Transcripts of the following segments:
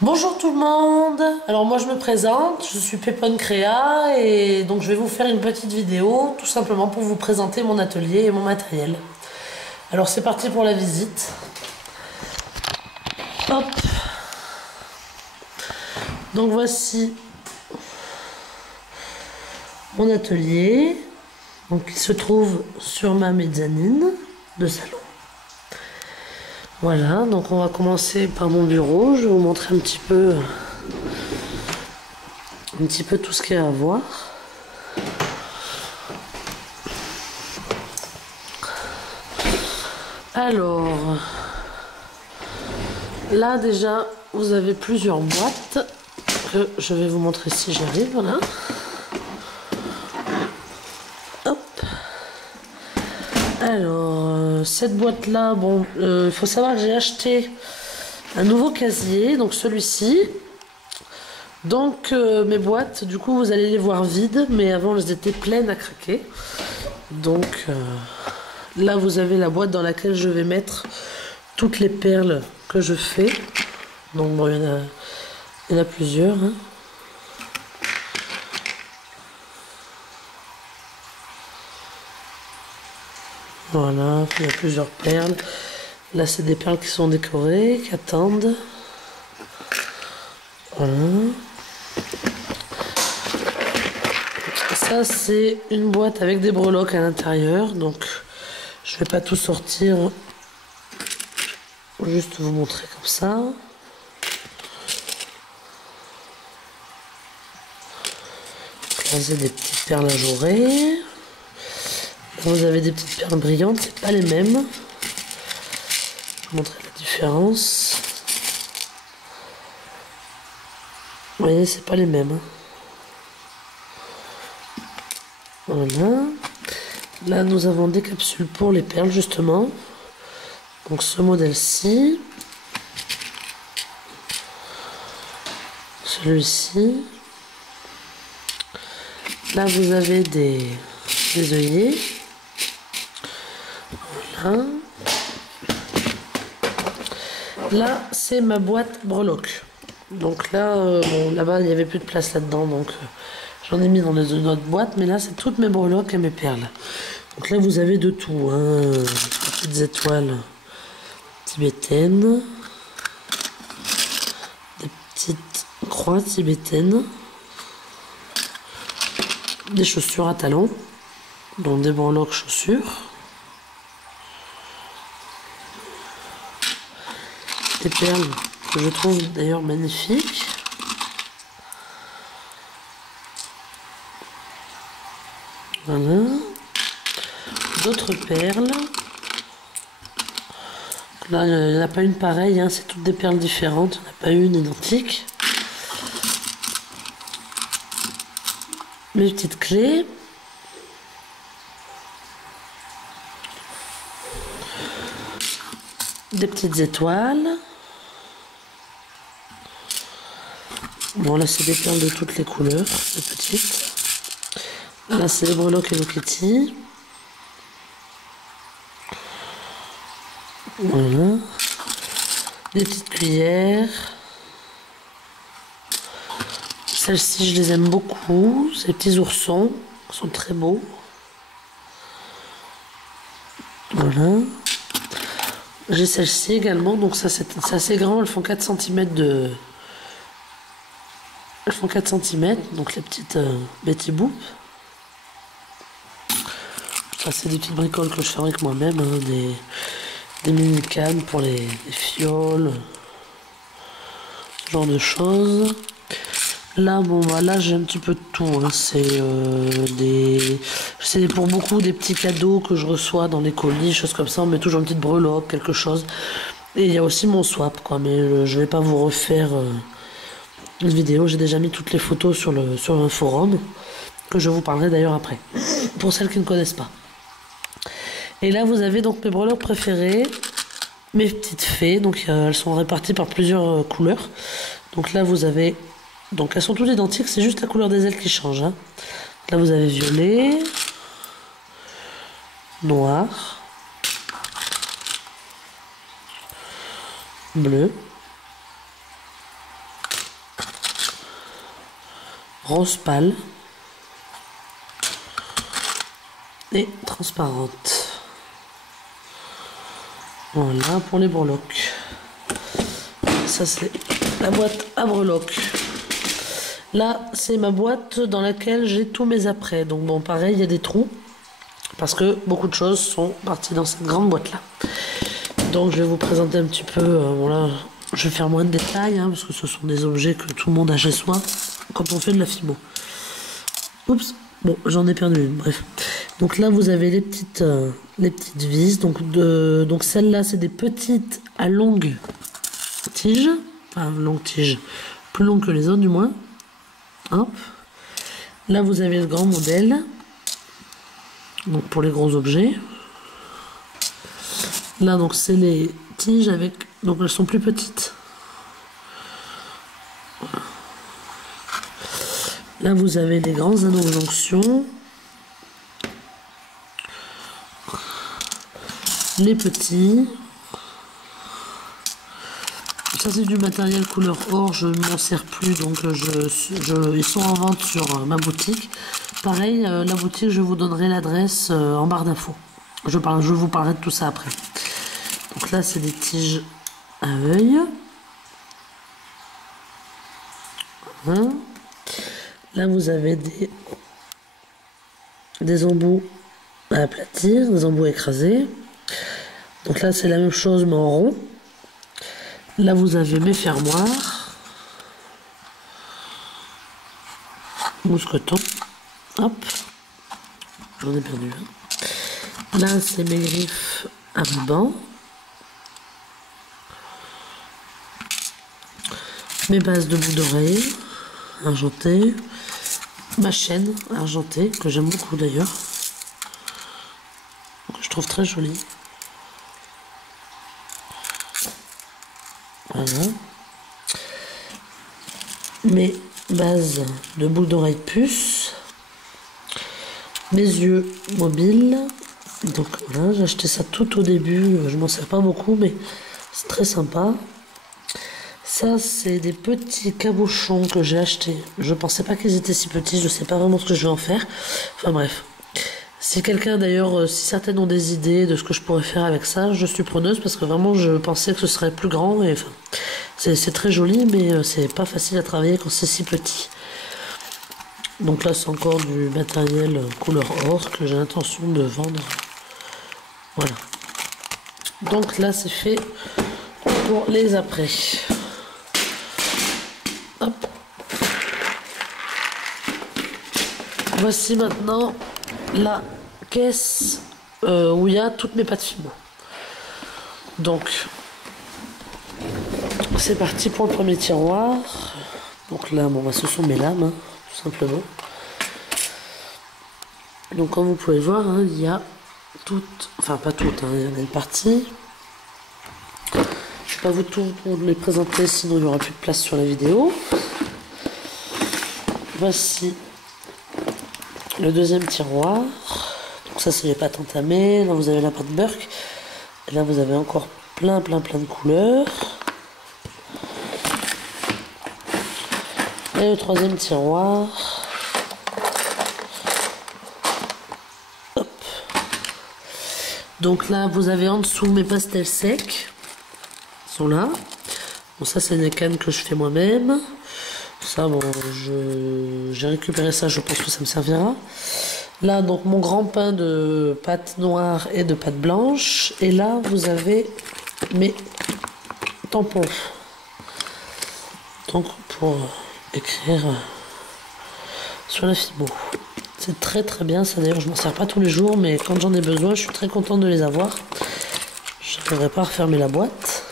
Bonjour tout le monde. Alors moi je me présente, je suis Pépone Créa et donc je vais vous faire une petite vidéo tout simplement pour vous présenter mon atelier et mon matériel. Alors c'est parti pour la visite. Hop. Donc voici mon atelier, donc qui se trouve sur ma mezzanine de salon. Voilà, donc on va commencer par mon bureau. Je vais vous montrer un petit peu tout ce qu'il y a à voir. Alors, là déjà, vous avez plusieurs boîtes que je vais vous montrer si j'arrive. Voilà. Hop. Alors, cette boîte-là, bon, il faut savoir que j'ai acheté un nouveau casier, donc celui-ci. Donc, mes boîtes, du coup, vous allez les voir vides, mais avant, elles étaient pleines à craquer. Donc, là, vous avez la boîte dans laquelle je vais mettre toutes les perles que je fais. Donc, bon, il y en a plusieurs, hein. Voilà, il y a plusieurs perles. Là, c'est des perles qui sont décorées, qui attendent. Voilà. Ça, c'est une boîte avec des breloques à l'intérieur. Donc, je vais pas tout sortir. Juste vous montrer comme ça. Là, c'est des petites perles ajourées. Vous avez des petites perles brillantes, c'est pas les mêmes. Je vais vous montrer la différence. Vous voyez, c'est pas les mêmes. Voilà. Là, nous avons des capsules pour les perles, justement. Donc, ce modèle-ci. Celui-ci. Là, vous avez des œillets. Voilà. Là, c'est ma boîte breloque. Donc là, bon, là-bas, il n'y avait plus de place là-dedans, donc j'en ai mis dans une autre boîte, mais là, c'est toutes mes breloques et mes perles. Donc là, vous avez de tout, hein. Des petites étoiles tibétaines, des petites croix tibétaines, des chaussures à talons, donc des breloques chaussures, des perles que je trouve d'ailleurs magnifiques. Voilà. D'autres perles. Là, il n'y en a pas une pareille, hein, c'est toutes des perles différentes, il n'y en a pas une identique. Mes petites clés. Des petites étoiles. Bon, là, c'est des perles de toutes les couleurs, les petites. Là, c'est les breloques Hello Kitty. Voilà. Des petites cuillères. Celles-ci, je les aime beaucoup. Ces petits oursons sont très beaux. Voilà. J'ai celle-ci également. Donc, ça, c'est assez grand. Elles font 4 cm de... Elles font 4 cm. Donc, les petites Betty Boop. Ça, c'est des petites bricoles que je fabrique moi-même. Hein, des mini cannes pour les fioles. Ce genre de choses. Là, bon, bah, là, j'ai un petit peu de tout. Hein. C'est pour beaucoup des petits cadeaux que je reçois dans les colis, choses comme ça. On met toujours une petite breloque, quelque chose. Et il y a aussi mon swap, quoi. Mais je vais pas vous refaire une vidéo. J'ai déjà mis toutes les photos sur un forum, que je vous parlerai d'ailleurs après, pour celles qui ne connaissent pas. Et là, vous avez donc mes breloques préférées, mes petites fées. Donc, elles sont réparties par plusieurs couleurs. Donc là, vous avez... Donc, elles sont toutes identiques, c'est juste la couleur des ailes qui change. Hein. Là, vous avez violet, noir, bleu, rose pâle et transparente. Voilà pour les breloques. Ça c'est la boîte à breloques. Là c'est ma boîte dans laquelle j'ai tous mes apprêts. Donc bon, pareil, il y a des trous parce que beaucoup de choses sont parties dans cette grande boîte là. Donc je vais vous présenter un petit peu, voilà, je vais faire moins de détails parce que ce sont des objets que tout le monde a chez soi quand on fait de la fimo. Oups, bon, j'en ai perdu une, bref. Donc là vous avez les petites vis. Donc celles-là c'est des petites à longue tige, enfin longue tige, plus longue que les autres du moins. Hop. Là vous avez le grand modèle, donc pour les gros objets. Là donc c'est les tiges avec, donc elles sont plus petites. Là vous avez les grands anneaux de jonction, les petits. Ça c'est du matériel couleur or, je ne m'en sers plus, donc ils sont en vente sur ma boutique. Pareil, la boutique, je vous donnerai l'adresse en barre d'infos. Je vous parlerai de tout ça après. Donc là c'est des tiges à œil. Voilà. Là vous avez des embouts à aplatir, des embouts écrasés. Donc là c'est la même chose mais en rond. Là vous avez mes fermoirs, mousquetons, hop, j'en ai perdu un. Là c'est mes griffes à ruban, mes bases de bouts d'oreille argentées, ma chaîne argentée que j'aime beaucoup d'ailleurs, que je trouve très jolie. Voilà. Mes bases de boucles d'oreilles puce, mes yeux mobiles. Donc voilà, j'ai acheté ça tout au début, je m'en sers pas beaucoup mais c'est très sympa. Ça c'est des petits cabochons que j'ai achetés. Je pensais pas qu'ils étaient si petits, je sais pas vraiment ce que je vais en faire. Enfin bref. Si quelqu'un d'ailleurs, si certaines ont des idées de ce que je pourrais faire avec ça, je suis preneuse parce que vraiment je pensais que ce serait plus grand et enfin c'est très joli mais c'est pas facile à travailler quand c'est si petit. Donc là c'est encore du matériel couleur or que j'ai l'intention de vendre. Voilà. Donc là c'est fait pour les après. Hop. Voici maintenant la caisse où il y a toutes mes pâtes fimo. Donc c'est parti pour le premier tiroir. Donc là bon, ce sont mes lames tout simplement. Donc comme vous pouvez voir il y a toutes, enfin pas toutes, il y en a une partie. Je ne vais pas vous tout les présenter sinon il n'y aura plus de place sur la vidéo. Voici le deuxième tiroir. Donc ça c'est les pâtes entamées. Là vous avez la pâte Burke. Et là vous avez encore plein de couleurs. Et le troisième tiroir. Hop. Donc là vous avez en dessous mes pastels secs. Ils sont là. Bon ça c'est des cannes que je fais moi-même. Ça bon j'ai récupéré ça, je pense que ça me servira. Là donc mon grand pain de pâte noire et de pâte blanche. Et là vous avez mes tampons. Donc pour écrire sur la fimo. C'est très bien ça d'ailleurs, je m'en sers pas tous les jours mais quand j'en ai besoin je suis très contente de les avoir. Je n'arriverai pas à refermer la boîte.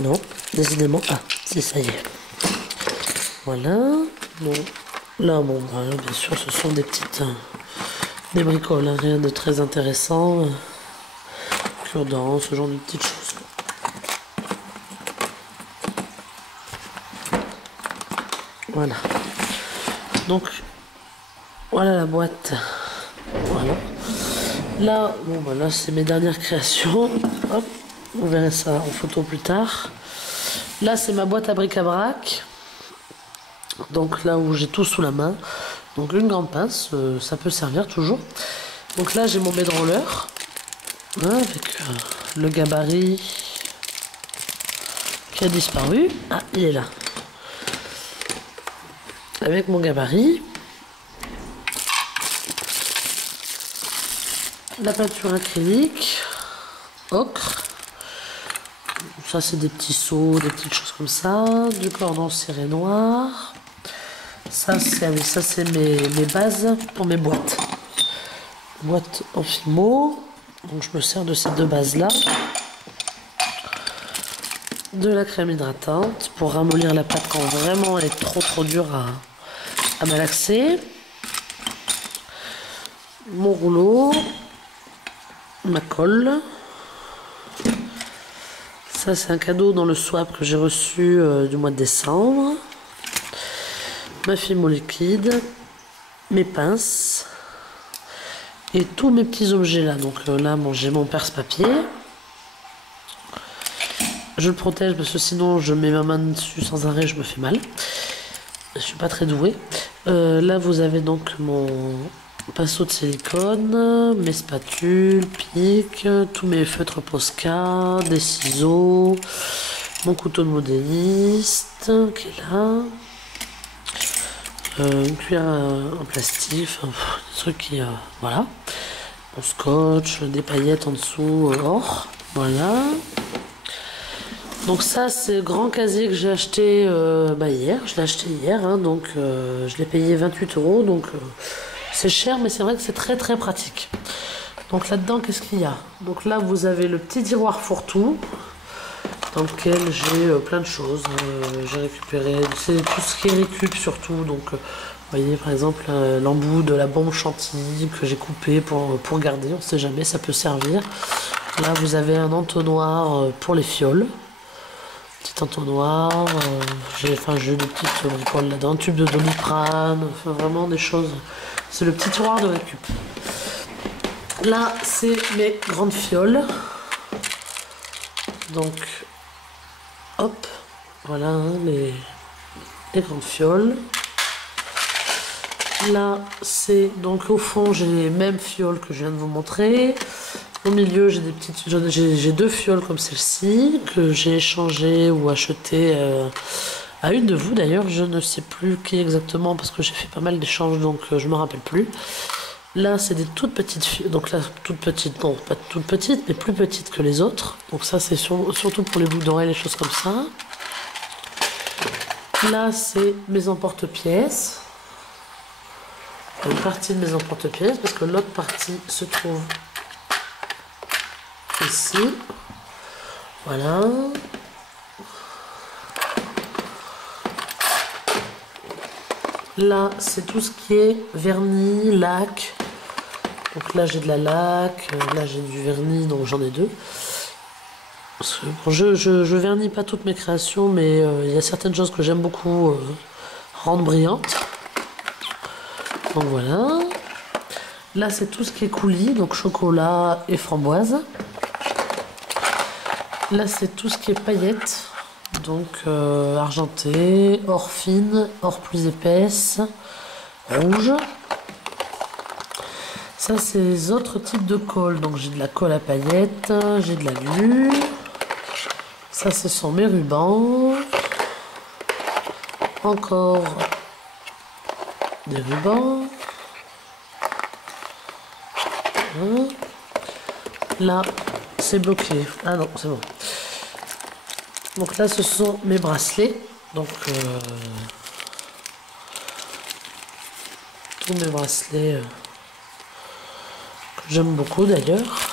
Non, décidément. Ah, si ça y est. Voilà. Bon. Là, bon, voilà, bien sûr, ce sont des petites... des bricoles, rien de très intéressant. Cure-dents, ce genre de petites choses. Voilà. Donc, voilà la boîte. Voilà. Là, bon, voilà, c'est mes dernières créations. Hop. Vous verrez ça en photo plus tard. Là, c'est ma boîte à bric-à-brac. Donc là où j'ai tout sous la main. Donc une grande pince, ça peut servir toujours. Donc là, j'ai mon bed roller. Hein, avec le gabarit qui a disparu. Ah, il est là. Avec mon gabarit. La peinture acrylique. Ocre. Ça, c'est des petits seaux, des petites choses comme ça. Du cordon ciré noir. Ça, c'est mes bases pour mes boîtes. Boîte en fimo. Donc, je me sers de ces deux bases-là. De la crème hydratante pour ramollir la pâte quand vraiment elle est trop dure à malaxer. Mon rouleau. Ma colle. Ça, c'est un cadeau dans le swap que j'ai reçu du mois de décembre. Ma fimo liquide. Mes pinces. Et tous mes petits objets là. Donc là, bon, j'ai mon perce-papier. Je le protège parce que sinon, je mets ma main dessus sans arrêt, je me fais mal. Je suis pas très douée. Là, vous avez donc mon pinceau de silicone, mes spatules, pics, tous mes feutres Posca, des ciseaux, mon couteau de modéliste qui est là, une cuillère en plastique, enfin, des trucs qui... voilà. Mon scotch, des paillettes en dessous, or, voilà. Donc ça, c'est le grand casier que j'ai acheté hier. Je l'ai acheté hier, hein, donc je l'ai payé 28 €. Donc c'est cher, mais c'est vrai que c'est très pratique. Donc là-dedans, qu'est-ce qu'il y a? Donc là, vous avez le petit tiroir fourre-tout, dans lequel j'ai plein de choses. J'ai récupéré, c'est tout ce qui est récup surtout. Donc vous voyez par exemple l'embout de la bombe chantilly que j'ai coupé pour garder. On ne sait jamais, ça peut servir. Là, vous avez un entonnoir pour les fioles. Petit entonnoir, j'ai des petites bricoles là-dedans, tube de Doliprane, enfin vraiment des choses. C'est le petit tiroir de récup. Là, c'est mes grandes fioles. Donc, hop, voilà hein, les grandes fioles. Là, c'est donc au fond, j'ai les mêmes fioles que je viens de vous montrer. Au milieu, j'ai deux fioles comme celle-ci que j'ai échangées ou achetées à une de vous d'ailleurs. Je ne sais plus qui exactement parce que j'ai fait pas mal d'échanges donc je me rappelle plus. Là, c'est des toutes petites fioles. Donc là, toutes petites, non, pas toutes petites, mais plus petites que les autres. Donc ça, c'est surtout pour les boucles d'oreilles, les choses comme ça. Là, c'est mes emporte-pièces. Une partie de mes emporte-pièces parce que l'autre partie se trouve ici, voilà. Là, c'est tout ce qui est vernis, lac. Donc là, j'ai de la laque, là, j'ai du vernis, donc j'en ai deux. Bon, je vernis pas toutes mes créations, mais il y a certaines choses que j'aime beaucoup rendre brillantes. Donc voilà. Là, c'est tout ce qui est coulis, donc chocolat et framboise. Là, c'est tout ce qui est paillettes, donc argenté, or fine, or plus épaisse, rouge. Ça, c'est les autres types de colle. Donc, j'ai de la colle à paillettes, j'ai de la glu. Ça, ce sont mes rubans. Encore des rubans. Là, c'est bloqué. Ah non, c'est bon. Donc là, ce sont mes bracelets. Donc, tous mes bracelets que j'aime beaucoup d'ailleurs.